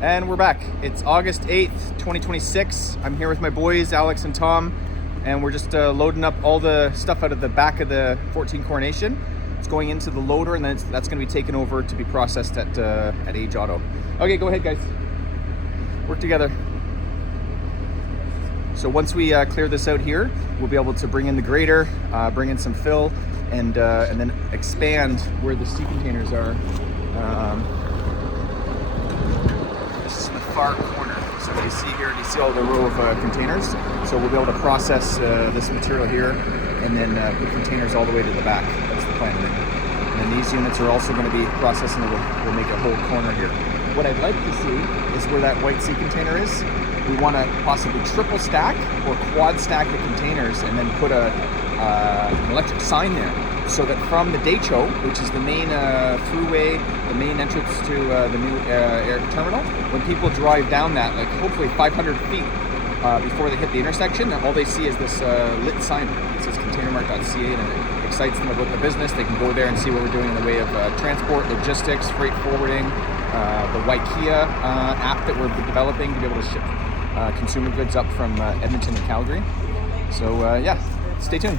And we're back. It's August 8th, 2026. I'm here with my boys, Alex and Tom, and we're just loading up all the stuff out of the back of the 14 Coronation. It's going into the loader, and then that's going to be taken over to be processed at Age Auto. Okay, go ahead, guys. Work together. So once we clear this out here, we'll be able to bring in the grader, bring in some fill, and then expand where the sea containers are. This is the far corner. So what you see here, you see all the row of containers. So we'll be able to process this material here, and then put containers all the way to the back. That's the plan. And then these units are also going to be processing. We'll make a whole corner here. What I'd like to see is where that white sea container is. We want to possibly triple stack or quad stack the containers and then put an electric sign there, so that from the Decho, which is the main throughway, the main entrance to the new air terminal, when people drive down that, like hopefully 500 feet before they hit the intersection, all they see is this lit sign. It says containermart.ca, and it excites them about the business. They can go there and see what we're doing in the way of transport, logistics, freight forwarding, the Waikia app that we're developing to be able to ship consumer goods up from Edmonton and Calgary. So yeah, stay tuned.